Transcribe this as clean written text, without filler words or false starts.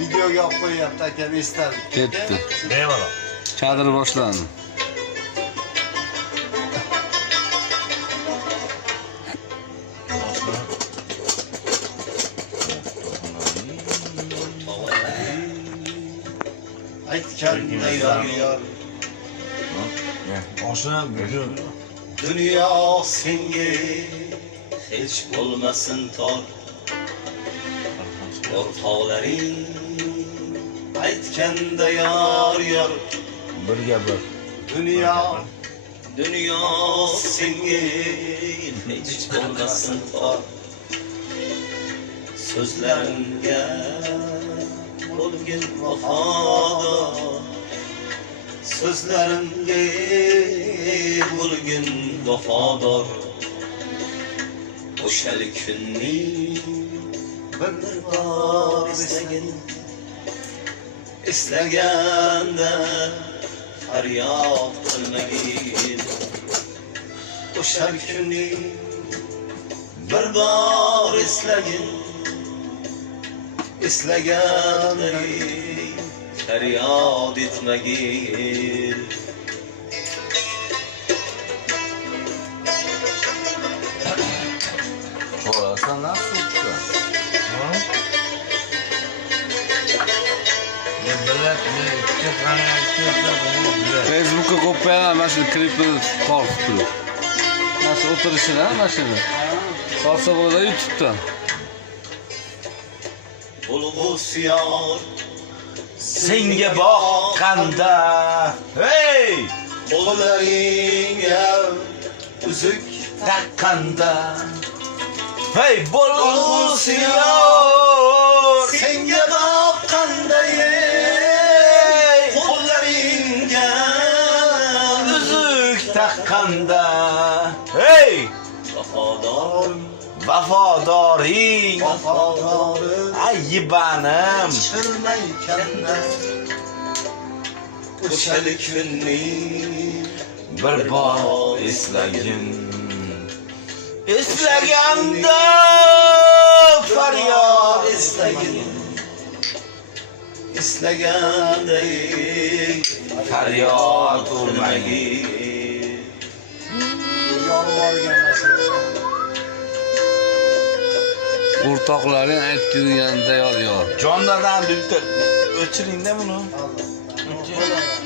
Videoga olib qo'yapti akam estardik. Ketdi. Bemalol. Chadir boshlandi. Aytganda yor. Oshna bugun Dunyo senga hech bo'lmasin tor. O'rtoqlaring aytganda yor. birga bir. Dunyo senga hech bo'lmasin tor. So'zlarimga bo'lgin vafodor. So'zlarimga bo'lgin vafodor. O'shal kunni bir bor eslagin. Eslaganda faryod qilmagin. O'shal kunni bir bor eslagin. Eslaganda faryod etmagin. Sen nasıl uçuyor? Facebook'a kopayan nasıl klipi korktu. Nasıl oturuşun ha maşını? Kalsa burada YouTube'dan. Bulg'us yor Senga boqqanda, hey! qo'llaringga uzuk Taqqanda, hey! Bo'lg'usi yor! senga boqqanda qo'llaringga Uzuk taqqanda, hey! Vafodoring, vafodorim ayyibanim, chirmaykanda o'shal kunni bir bor eslagin. Eslaganda faryod eslagin. Eslaganda faryod urmagin. yorvorgan masala. O'rtoqlaring aytib yurganida yor. Jondan bitta o'chiringda buni. Allah.